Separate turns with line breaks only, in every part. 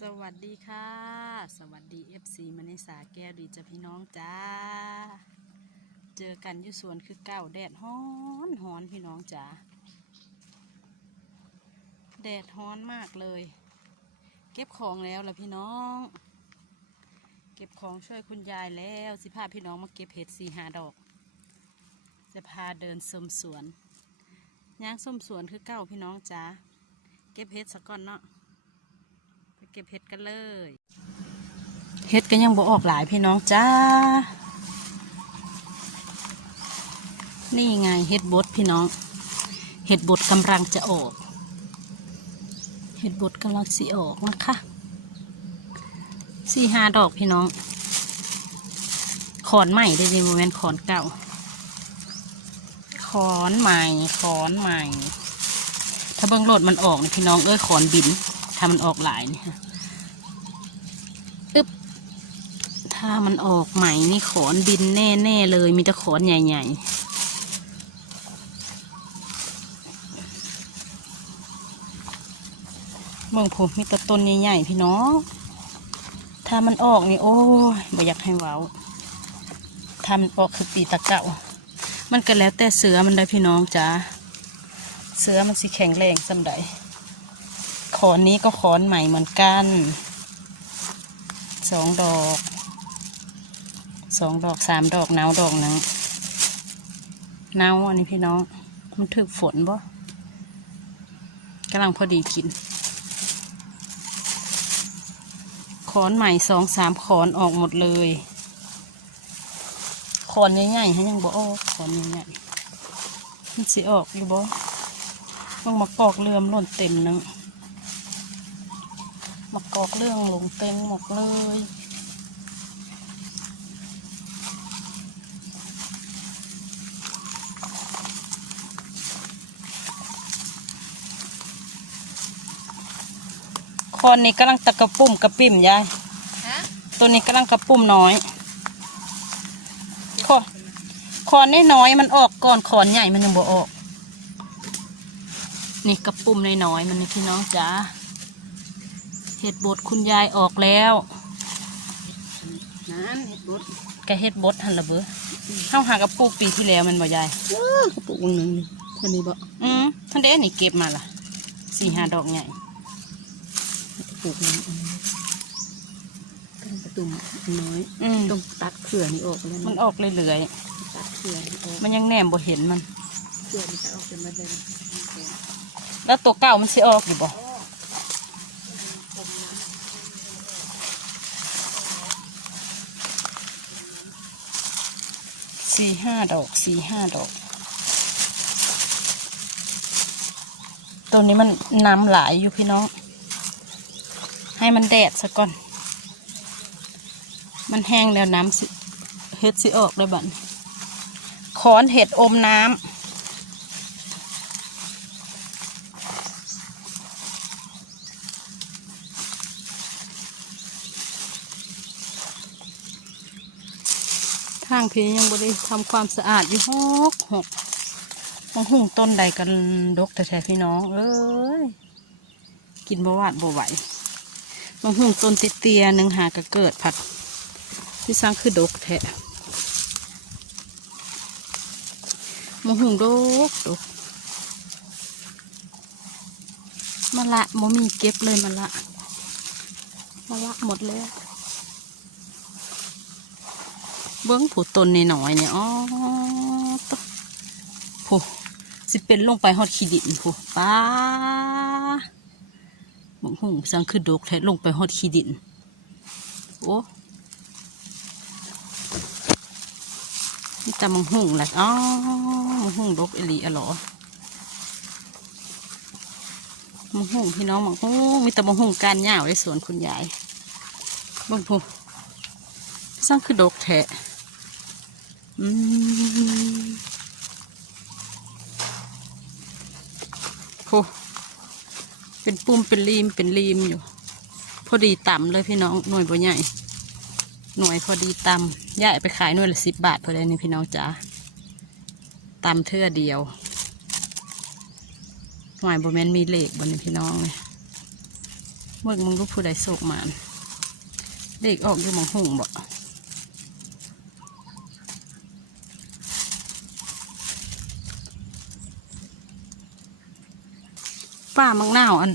สวัสดีค่ะ สวัสดี FC มณิสาแก้วดีจ้ะพี่น้องจ้า เจอกันอยู่สวนคือเก่าแดดฮ้อนฮ้อนพี่น้องจ้าแดดฮ้อนมากเลย เก็บของแล้วล่ะพี่น้อง เก็บของช่วยคุณยายแล้วสิพาพี่น้องมาเก็บเห็ดสี่หาดอก จะพาเดินชมสวนย่างส้มสวนคือเก่าพี่น้องจ้าเก็บเห็ดสักก่อนเนาะ เก็บเห็ดกันเลยเห็ดก็ยังบ่ออกหลายพี่น้องจ้า นี่ไงเห็ดบดพี่น้อง เห็ดบดกำลังจะออก เห็ดบดกำลังสิออกนะคะสี่ห้าดอกพี่น้อง ขอนใหม่ได้ยินโมเมนขอนเก่า ขอนใหม่ ขอนใหม่ ถ้าเบิ่งโหลดมันออกนี่พี่น้องเอ้ยขอนบิน ถ้ามันออกหลายนี่ฮะอึ๊บ ถ้ามันออกใหม่นี่ขอนบินแน่ๆเลย มีแต่ขอนใหญ่ๆเมืองผมมีแต่ต้นใหญ่ๆพี่น้อง ถ้ามันออกนี่โอ้ยบ่อยากให้เว้าถ้ามันออกคือปีตะเก่า มันก็แล้วแต่เสือมันได้พี่น้องจ้า เสือมันสิแข็งแรงสำใดขอนนี้ก็ขอนใหม่เหมือนกัน สองดอก สองดอกสามดอกเนาดอกหนึ่งเนาอันนี้พี่น้อง มันถึกฝนบ่กำลังพอดีกินขอนใหม่สองสามขอนออกหมดเลยขอนใหญ่ๆให้ยังบ่ออกขอนใหญ่ๆมันสิออกอยู่บ่ต้องมากอกเลื่อมล่นเต็มหนึงมากอกเรื่องลงเต็งหมดเลย คนนี้กำลังตะกระปุ่มกระปิ่มยาย
ฮะ
ตัวนี้กำลังกระปุ่มน้อยคอคอนนี่น้อยๆมันออกก่อนขอนใหญ่มันยังบ่ออก นี่กระปุ่มน้อยๆมันนี่พี่น้องจ๋าเห็ดบดคุณยายออกแล้ว
นั่นเห็ดบด
กะเห็ดบดหันละเบ้อเข้าหากระปุกปีที่แล้วแมันบ่ยาย
เออกระปุกหนึ่งนี่ท่านี้บ่
อืมท่านเด้นี่เก็บมาล่ะสี่ห้าดอกใหญ่
กระปุกหนึงอันนี้กระตุ่มน้อย
อืม
ต้องตัดเขื่อนี่ออกแล้ว
มัน
นะ
ออกเรื่อย
ตัดเขื่อนี่ออก
ๆมันยังแนมบ่เห็นมัน
เขื่อนี่จะออกเป็นมาเดิน
แล้วตัวเก่ามันสิออกอยู่บ่สี่ห้าดอกสี่ห้าดอก ตัวนี้มันน้ำหลายอยู่พี่น้อง ให้มันแดดซะก่อน มันแห้งแล้วน้ำสิเฮ็ดสิออกเลยบัดนี้ขอนเห็ดอมน้ำทางพี่ยังบ่ได้ทำความสะอาดอยู่หกหกมองหุ่งต้นใดกันดกแต่แท้ๆพี่น้อง เอ้ย กินบวาดบ่ไหว มองหุ่งต้นติเตียหนึ่งหากระเกิดผัดที่สร้างคือดกแท้มองหุ่งดกดกมะละบ่มีเก็บเลยมะละมะละหมดแล้วเบิ้องผูต้นนหน่อยเนี่ยอ๋อตะผูสิเป็นลงไปฮอดขีดินผูป้า บังหุ่งสังคือดกแท้ลงไปฮอดขี้ดิน โอ้นี่แต่มังหุ่งแหละอ๋อมังหุ่งดกเอลีอะหรอมังหุ่งพี่น้องมังหุ่งมีแต่มังหุ่งการย่าวในสวนคุณยายบังผูสังคือดกแท้อืมโห เป็นปุ่มเป็นรีมเป็นรีมอยู่ พอดีต่ำเลยพี่น้องหน่วยบ่ใหญ่ หน่วยพอดีต่ำย่ายไปขายหน่วยละสิบบาทพอได้นี่พี่น้องจ๋าต่ำเท่อเดียว หน่วยบ่แมนมีเหล็กบนนี้พี่น้องเลยเบิ่งมึงรู้ผู้ใดโศกมานเด็กออกอยู่มองหุ่งบ่ ป้ามังนาวอัน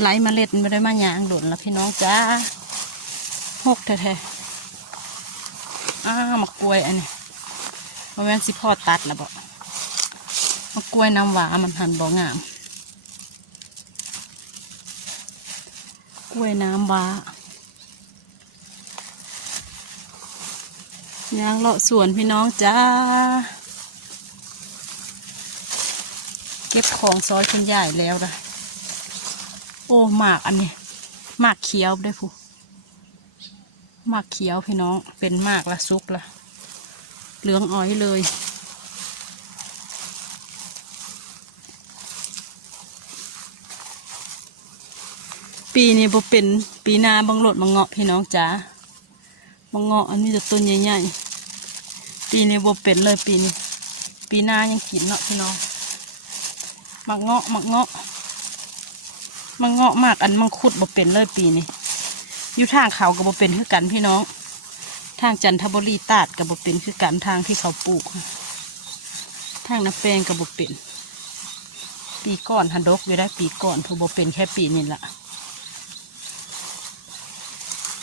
ไหลเมล็ดไม่ได้มาหยางหล่นแล้วพี่น้องจ้าหกแท้ๆอ้ามะกล้วยอันนี้มาแม่นสิพ่อตัดแล้วบ่มะกล้วยน้ำหวามันหันบ่งาม กล้วยน้ำว้ายางเลาะสวนพี่น้องจ้า เก็บของซอยคุณยายแล้วนะโอ้หมากอันนี้หมากเขียวด้วยผู้หมากเขียวพี่น้องเป็นหมากละซุกละเหลืองอ้อยเลยปีนี้บ่เป็นปีหนาบังหลดบังเงาะพี่น้องจ๋าบังเงาะอันนี้จะต้นใหญ่ๆปีนี้บ่เป็นเลยปีนี้ปีหน้ายังกินเนาะพี่น้อง มักเงาะมักเงาะมักเงาะมากอันมังคุดบ่เป็นเลยปีนี้อยู่ทางเขาก็บ่เป็นคือกันพี่น้อง ทางจันทบุรีตาดก็บ่เป็นคือกันทางที่เขาปลูก ทางน้ำแปงก็บ่เป็น ปีก่อนฮันดกอยู่ได้ปีก่อนเพอบ่เป็นแค่ปีนี้ละ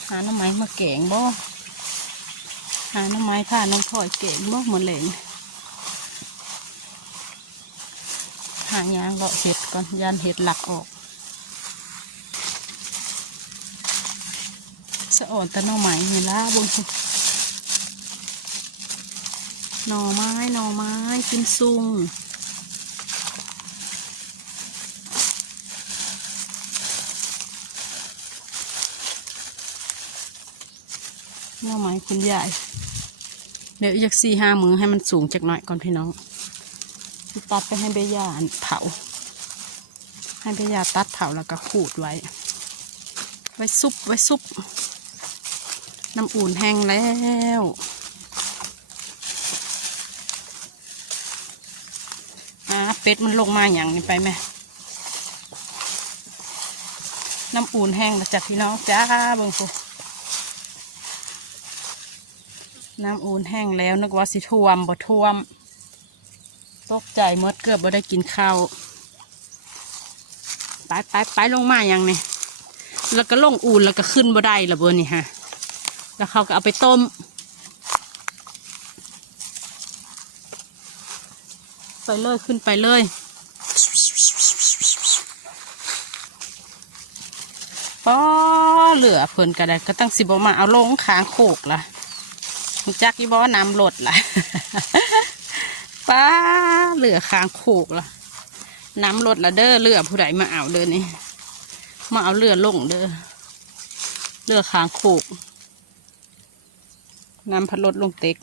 หาหน้ำไม้มาแกงบ่หาหน้ำไม้ผ่าน้องพลอยแกงบ่เหมือนเลง หายางเลาะเห็ดก่อนยานเห็ดหลักออกสะอ่อนต่หน้อไม้นี่ละบนสุหน่อไม้หน่อไม้กินซุงหน่อไม้คุณยายเดี๋ยวอีกสี่ห้ามือให้มันสูงจากหน่อยก่อนพี่น้อง ตัดไปให้เบย่าเผา ให้เบย่าตัดเผาแล้วก็ขูดไว้ ไว้ซุปไว้ซุป น้ำอุ่นแห้งแล้วอ่าเป็ดมันลงมาอย่างนี้ไปไหมน้ำอุ่นแห้งแล้วจ้ะพี่น้องจ้าเบิ่งฟูน้ำอูนแห้งแล้วนึกว่าสิท่วมบ่ท่วม ตกใจมดเกือบบ่ได้กินข้าวไปไปไปลงมาอย่างนี้แล้วก็ลงอูนแล้วก็ขึ้นบ่ได้ละเบอร์นี่ฮะ แล้วเขาก็เอาไปต้ม ไปเลยขึ้นไปเลยป้อเหลือเพิ่นก็ได้ก็ตั้งสิบมาเอาลงค้างโขกละจักยี่บอน้ำลดละป้า เหลือคางโขกล่ะน้ำลดละเด้อเรือผู้ใดมาเอาเด้อนี่มาเอาเรือลงเด้อเรือคางโขกน้ำพัดลดลงเต็ก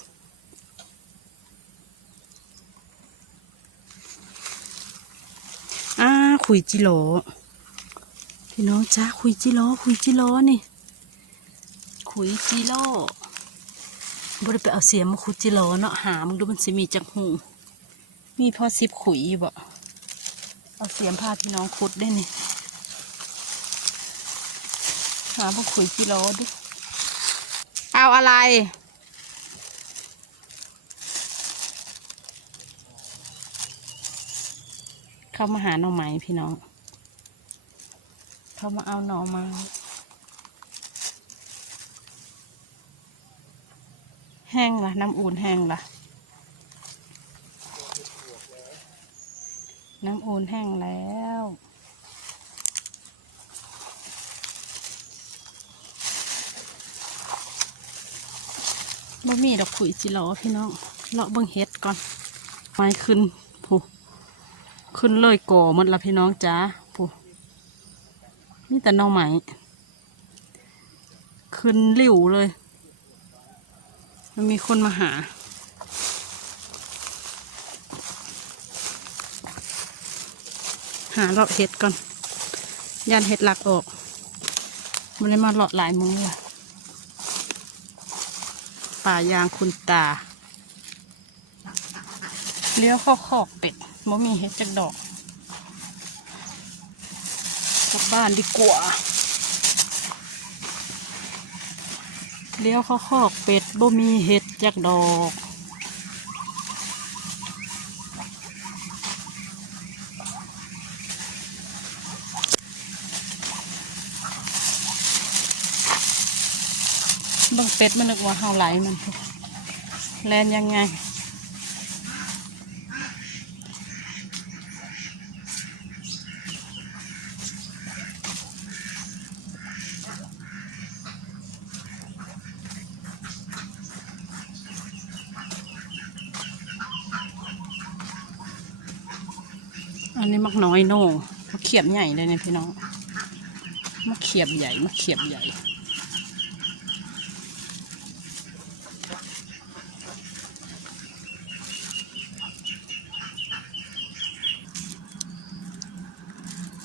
อ้าคุยจิโหลพี่น้องจ้าคุยจิโหลคุยจิโหลนี่ คุยจิโหลบ่ได้ไปเอาเสียมมาขุดจิโลเนาะหามึงดูมันสิมีจักหู มีพ่อสิบขุยบ่เอาเสียมพาพี่น้องขุดได้นี่หาพวกขุยจิโลดิเอาอะไร เข้ามาหาหน่อไม้พี่น้อง เข้ามาเอาหน่อไม้แห้งละน้ำอุ่นแห้งละ น้ำอุ่นแห้งแล้วบ่มีดอกขุยจิหลอพี่น้องเลาะเบิ่งเฮ็ดก่อนไม้ขึ้นผู้ขึ้นเลยก่อหมดละพี่น้องจ้าผู้นี่แต่น่อไม้ขึ้นริ้วเลย มันมีคนมาหา หาเลาะเห็ดก่อนยันเห็ดหลักออกมันได้มาเลาะหลายมือว่ะป่ายางคุณตา เลี้ยวข้อคอกเป็ดบ่มีเห็ดจักดอก กลับบ้านดีกว่า เลี้ยวข้อคอกเป็ดบ่มีเห็ดจักดอก บิ่งเป็ดมันนึกว่าเฮาไหลมัน แลนยังไงอันนี้มักน้อยโน่มักเขียบใหญ่เลยเนี่ยพี่น้องมักเขียบใหญ่มักเขียบใหญ่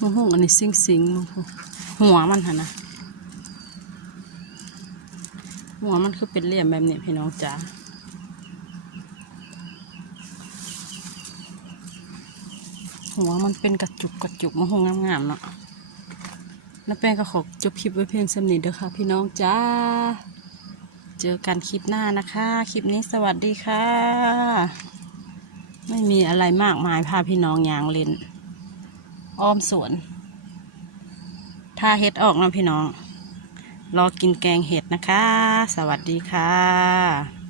มะฮุ่งอันนี้ซิงซิงมะฮุ่งหัวมันหะนะหัวมันคือเป็นเหลี่ยมแบบนี้พี่น้องจ๋าหัวมันเป็นกระจุกกระจุกมะฮุ่งงามๆเนาะแล้วแป้งก็ขอจบคลิปไว้เพียงสำนิทเด้อค่ะ พี่น้องจ้า เจอกันคลิปหน้านะคะ คลิปนี้สวัสดีค่ะ ไม่มีอะไรมากมายพาพี่น้องยางเล่น อ้อมสวน ถ้าเห็ดออกนะพี่น้อง รอกินแกงเห็ดนะคะ สวัสดีค่ะ